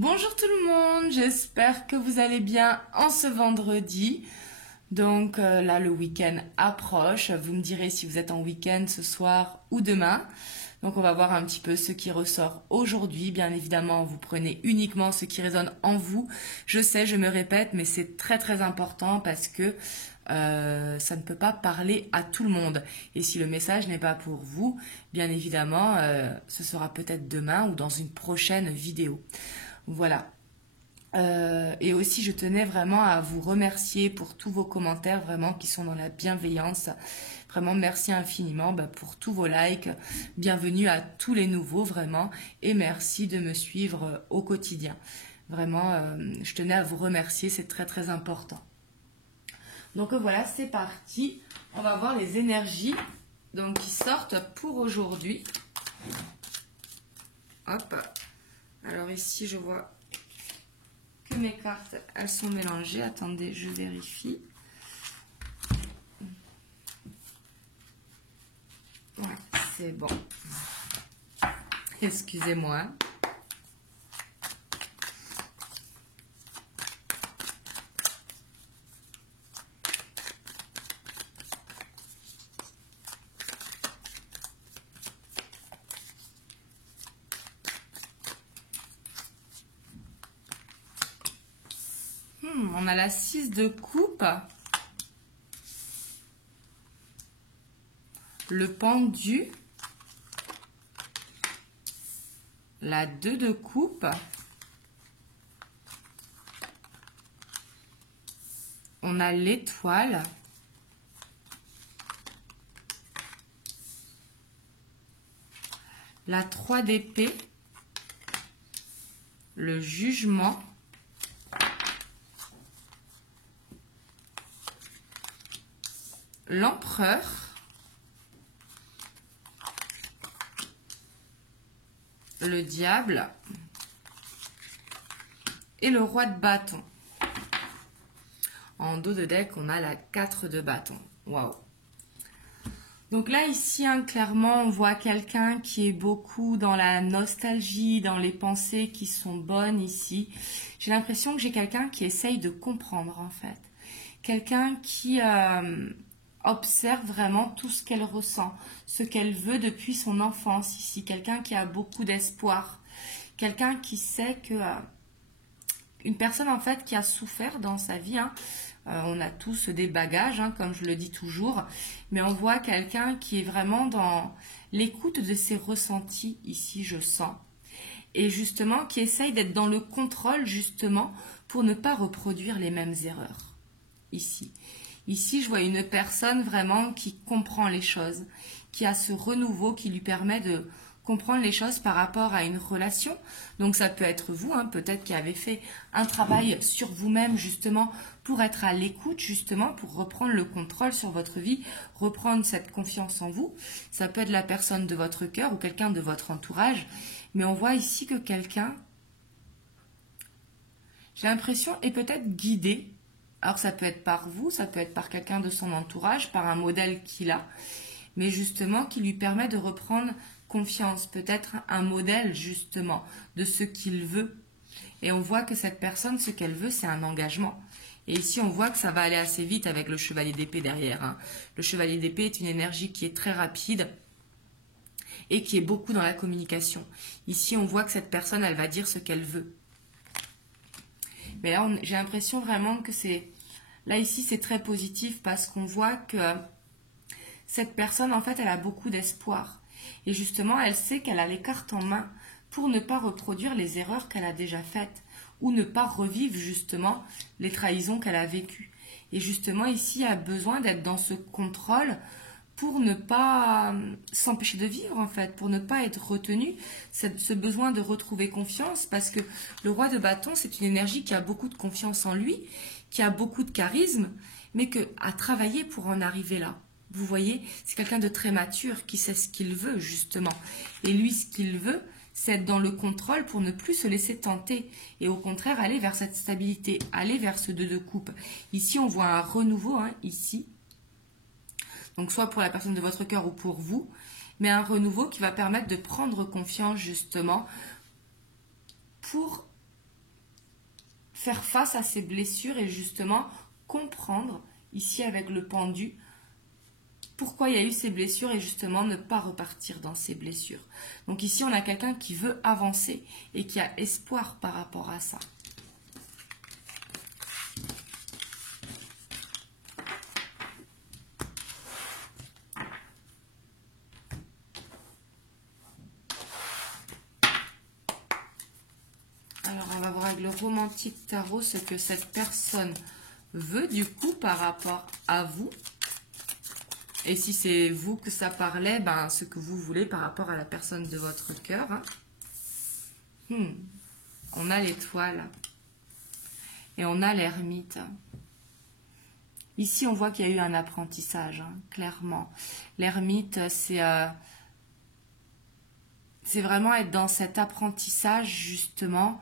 Bonjour tout le monde, j'espère que vous allez bien en ce vendredi. Donc là, le week-end approche. Vous me direz si vous êtes en week-end ce soir ou demain. Donc on va voir un petit peu ce qui ressort aujourd'hui. Bien évidemment, vous prenez uniquement ce qui résonne en vous. Je sais, je me répète, mais c'est très très important parce que ça ne peut pas parler à tout le monde. Et si le message n'est pas pour vous, bien évidemment, ce sera peut-être demain ou dans une prochaine vidéo. Voilà. Et aussi, je tenais vraiment à vous remercier pour tous vos commentaires, vraiment, qui sont dans la bienveillance. Vraiment, merci infiniment pour tous vos likes. Bienvenue à tous les nouveaux, vraiment. Et merci de me suivre au quotidien. Vraiment, je tenais à vous remercier, c'est très très important. Donc voilà, c'est parti. On va voir les énergies donc, qui sortent pour aujourd'hui. Hop. Alors ici, je vois que mes cartes, elles sont mélangées. Attendez, je vérifie. Ouais, c'est bon. Excusez-moi. On a la 6 de coupe, le pendu, la 2 de coupe, on a l'étoile, la 3 d'épée, le jugement, l'empereur, le diable et le roi de bâton. En dos de deck, on a la 4 de bâton. Waouh! Donc là, ici, clairement, on voit quelqu'un qui est beaucoup dans la nostalgie, dans les pensées qui sont bonnes ici. J'ai l'impression que j'ai quelqu'un qui essaye de comprendre, en fait. Quelqu'un qui observe vraiment tout ce qu'elle ressent, ce qu'elle veut depuis son enfance ici. Quelqu'un qui a beaucoup d'espoir. Quelqu'un qui sait que... une personne, en fait, qui a souffert dans sa vie, on a tous des bagages, comme je le dis toujours, mais on voit quelqu'un qui est vraiment dans l'écoute de ses ressentis, ici, je sens, et justement, qui essaye d'être dans le contrôle, justement, pour ne pas reproduire les mêmes erreurs, ici. Ici, je vois une personne vraiment qui comprend les choses, qui a ce renouveau qui lui permet de comprendre les choses par rapport à une relation. Donc ça peut être vous, peut-être qui avez fait un travail sur vous-même justement pour être à l'écoute, justement pour reprendre le contrôle sur votre vie, reprendre cette confiance en vous. Ça peut être la personne de votre cœur ou quelqu'un de votre entourage. Mais on voit ici que quelqu'un, j'ai l'impression, est peut-être guidé. Alors ça peut être par vous, ça peut être par quelqu'un de son entourage, par un modèle qu'il a, mais justement qui lui permet de reprendre confiance, peut-être un modèle justement de ce qu'il veut. Et on voit que cette personne, ce qu'elle veut, c'est un engagement. Et ici, on voit que ça va aller assez vite avec le chevalier d'épée derrière. Le chevalier d'épée est une énergie qui est très rapide et qui est beaucoup dans la communication. Ici, on voit que cette personne, elle va dire ce qu'elle veut. Mais là, j'ai l'impression vraiment que c'est... Là, ici, c'est très positif parce qu'on voit que cette personne, en fait, elle a beaucoup d'espoir. Et justement, elle sait qu'elle a les cartes en main pour ne pas reproduire les erreurs qu'elle a déjà faites ou ne pas revivre, justement, les trahisons qu'elle a vécues. Et justement, ici, elle a besoin d'être dans ce contrôle pour ne pas s'empêcher de vivre, en fait, pour ne pas être retenu, ce besoin de retrouver confiance, parce que le roi de bâton, c'est une énergie qui a beaucoup de confiance en lui, qui a beaucoup de charisme, mais qui a travaillé pour en arriver là. Vous voyez, c'est quelqu'un de très mature, qui sait ce qu'il veut, justement. Et lui, ce qu'il veut, c'est être dans le contrôle pour ne plus se laisser tenter. Et au contraire, aller vers cette stabilité, aller vers ce 2 de coupe. Ici, on voit un renouveau, ici. Donc, soit pour la personne de votre cœur ou pour vous, mais un renouveau qui va permettre de prendre confiance, justement, pour faire face à ses blessures et justement comprendre, ici avec le pendu, pourquoi il y a eu ces blessures et justement ne pas repartir dans ces blessures. Donc ici, on a quelqu'un qui veut avancer et qui a espoir par rapport à ça. Alors, on va voir avec le romantique tarot ce que cette personne veut du coup par rapport à vous. Et si c'est vous que ça parlait, ben, ce que vous voulez par rapport à la personne de votre cœur. Hein. On a l'étoile. Et on a l'ermite. Ici, on voit qu'il y a eu un apprentissage, hein, clairement. L'ermite, c'est vraiment être dans cet apprentissage, justement,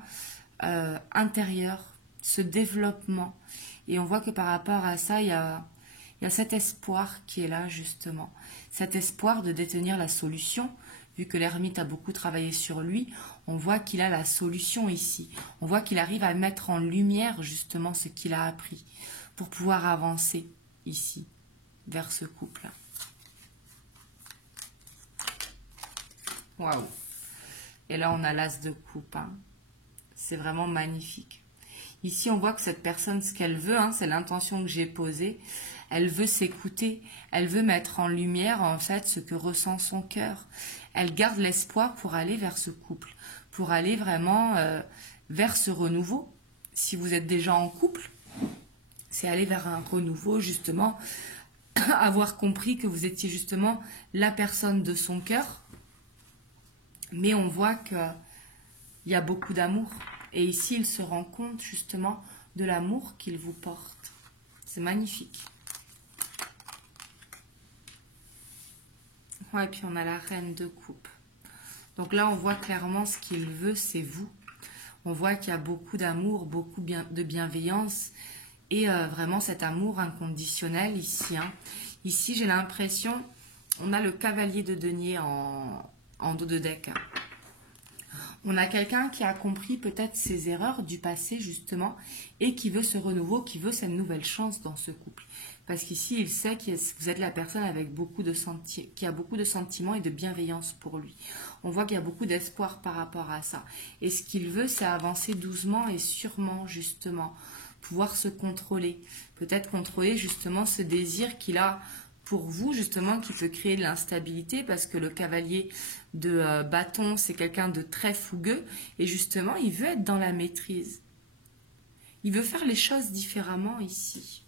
intérieur, ce développement. Et on voit que par rapport à ça, il y a cet espoir qui est là, justement. Cet espoir de détenir la solution. Vu que l'ermite a beaucoup travaillé sur lui, on voit qu'il a la solution ici. On voit qu'il arrive à mettre en lumière, justement, ce qu'il a appris pour pouvoir avancer ici, vers ce couple. Waouh! Et là, on a l'as de coupe. Hein. C'est vraiment magnifique. Ici, on voit que cette personne, ce qu'elle veut, hein, c'est l'intention que j'ai posée. Elle veut s'écouter. Elle veut mettre en lumière, en fait, ce que ressent son cœur. Elle garde l'espoir pour aller vers ce couple, pour aller vraiment vers ce renouveau. Si vous êtes déjà en couple, c'est aller vers un renouveau, justement, avoir compris que vous étiez justement la personne de son cœur. Mais on voit qu'il y a beaucoup d'amour. Et ici, il se rend compte justement de l'amour qu'il vous porte. C'est magnifique. Ouais, et puis on a la reine de coupe. Donc là, on voit clairement ce qu'il veut, c'est vous. On voit qu'il y a beaucoup d'amour, beaucoup de bienveillance. Et vraiment cet amour inconditionnel ici. Hein. Ici, j'ai l'impression, on a le cavalier de denier en dos de deck. On a quelqu'un qui a compris peut-être ses erreurs du passé, justement, et qui veut ce renouveau, qui veut cette nouvelle chance dans ce couple. Parce qu'ici, il sait que vous êtes la personne avec qui a beaucoup de sentiments et de bienveillance pour lui. On voit qu'il y a beaucoup d'espoir par rapport à ça. Et ce qu'il veut, c'est avancer doucement et sûrement, justement, pouvoir se contrôler. Peut-être contrôler, justement, ce désir qu'il a pour vous, justement, qui peut créer de l'instabilité, parce que le cavalier de bâton, c'est quelqu'un de très fougueux, et justement, il veut être dans la maîtrise. Il veut faire les choses différemment ici.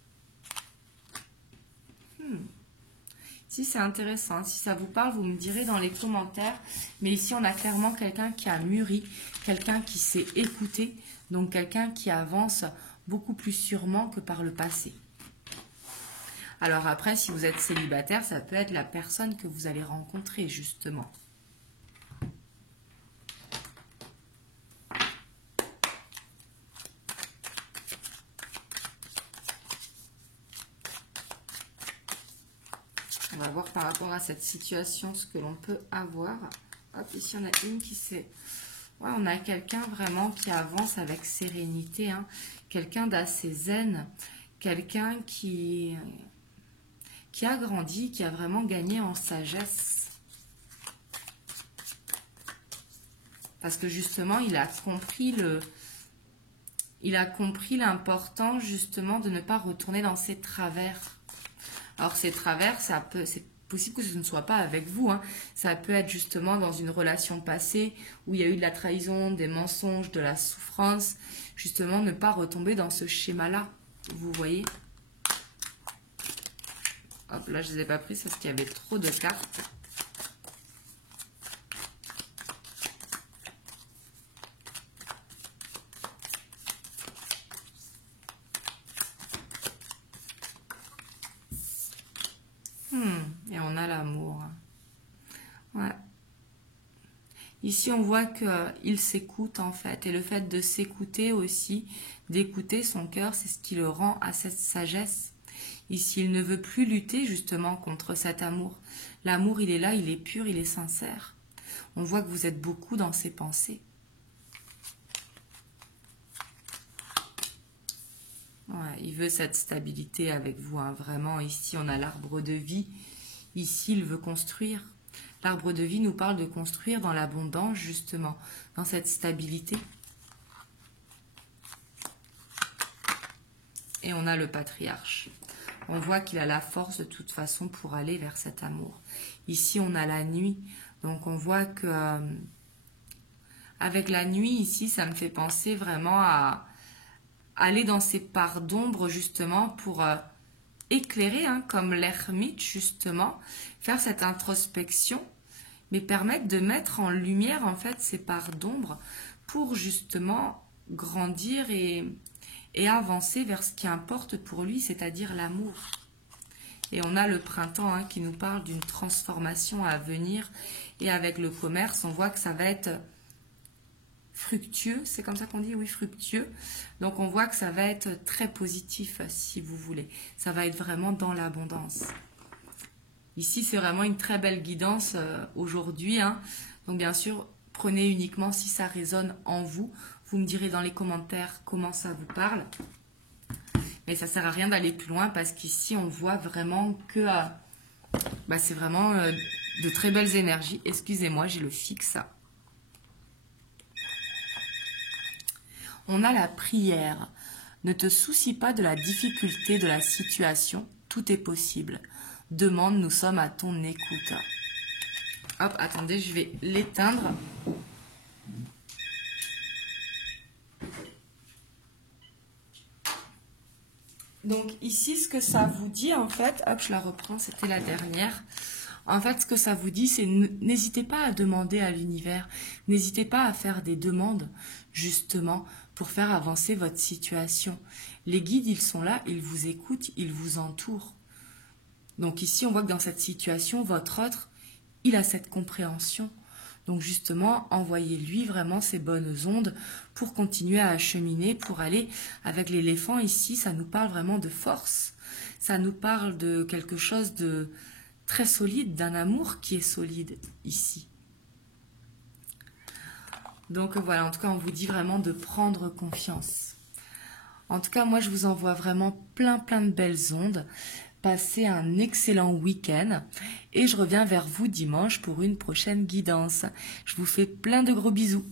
Si c'est intéressant, si ça vous parle, vous me direz dans les commentaires. Mais ici, on a clairement quelqu'un qui a mûri, quelqu'un qui s'est écouté, donc quelqu'un qui avance beaucoup plus sûrement que par le passé. Alors après, si vous êtes célibataire, ça peut être la personne que vous allez rencontrer, justement. On va voir par rapport à cette situation ce que l'on peut avoir. Hop, ici on a une qui s'est... Ouais, on a quelqu'un vraiment qui avance avec sérénité, hein. Quelqu'un d'assez zen, quelqu'un qui a grandi, qui a vraiment gagné en sagesse. Parce que justement, il a compris l'important justement de ne pas retourner dans ses travers. Alors ces travers, c'est possible que ce ne soit pas avec vous. Hein. Ça peut être justement dans une relation passée où il y a eu de la trahison, des mensonges, de la souffrance. Justement, ne pas retomber dans ce schéma-là. Vous voyez ? Hop, là, je ne les ai pas prises parce qu'il y avait trop de cartes. Et on a l'amour. Ouais. Ici, on voit qu'il s'écoute en fait. Et le fait de s'écouter aussi, d'écouter son cœur, c'est ce qui le rend à cette sagesse. Ici, il ne veut plus lutter justement contre cet amour. L'amour, il est là, il est pur, il est sincère. On voit que vous êtes beaucoup dans ses pensées. Ouais, il veut cette stabilité avec vous, hein, vraiment. Ici, on a l'arbre de vie. Ici, il veut construire. L'arbre de vie nous parle de construire dans l'abondance, justement, dans cette stabilité. Et on a le patriarche. On voit qu'il a la force de toute façon pour aller vers cet amour. Ici, on a la nuit. Donc, on voit que avec la nuit, ici, ça me fait penser vraiment à aller dans ces parts d'ombre, justement, pour éclairer, hein, comme l'ermite, justement, faire cette introspection, mais permettre de mettre en lumière, en fait, ces parts d'ombre pour, justement, grandir et avancer vers ce qui importe pour lui, c'est-à-dire l'amour. Et on a le printemps, hein, qui nous parle d'une transformation à venir. Et avec le commerce, on voit que ça va être fructueux. C'est comme ça qu'on dit, oui, fructueux. Donc on voit que ça va être très positif, si vous voulez. Ça va être vraiment dans l'abondance. Ici, c'est vraiment une très belle guidance aujourd'hui, hein. Donc bien sûr, prenez uniquement si ça résonne en vous. Vous me direz dans les commentaires comment ça vous parle. Mais ça ne sert à rien d'aller plus loin parce qu'ici, on voit vraiment que c'est vraiment de très belles énergies. Excusez-moi, j'ai le fixe. On a la prière. Ne te soucie pas de la difficulté de la situation. Tout est possible. Demande, nous sommes à ton écoute. Hop, attendez, je vais l'éteindre. Donc ici, ce que ça vous dit, en fait, hop, je la reprends, c'était la dernière. En fait, ce que ça vous dit, c'est n'hésitez pas à demander à l'univers, n'hésitez pas à faire des demandes, justement, pour faire avancer votre situation. Les guides, ils sont là, ils vous écoutent, ils vous entourent. Donc ici, on voit que dans cette situation, votre autre, il a cette compréhension. Donc justement, envoyez-lui vraiment ces bonnes ondes pour continuer à acheminer, pour aller avec l'éléphant ici, ça nous parle vraiment de force. Ça nous parle de quelque chose de très solide, d'un amour qui est solide ici. Donc voilà, en tout cas, on vous dit vraiment de prendre confiance. En tout cas, moi, je vous envoie vraiment plein de belles ondes. Passez un excellent week-end et je reviens vers vous dimanche pour une prochaine guidance. Je vous fais plein de gros bisous.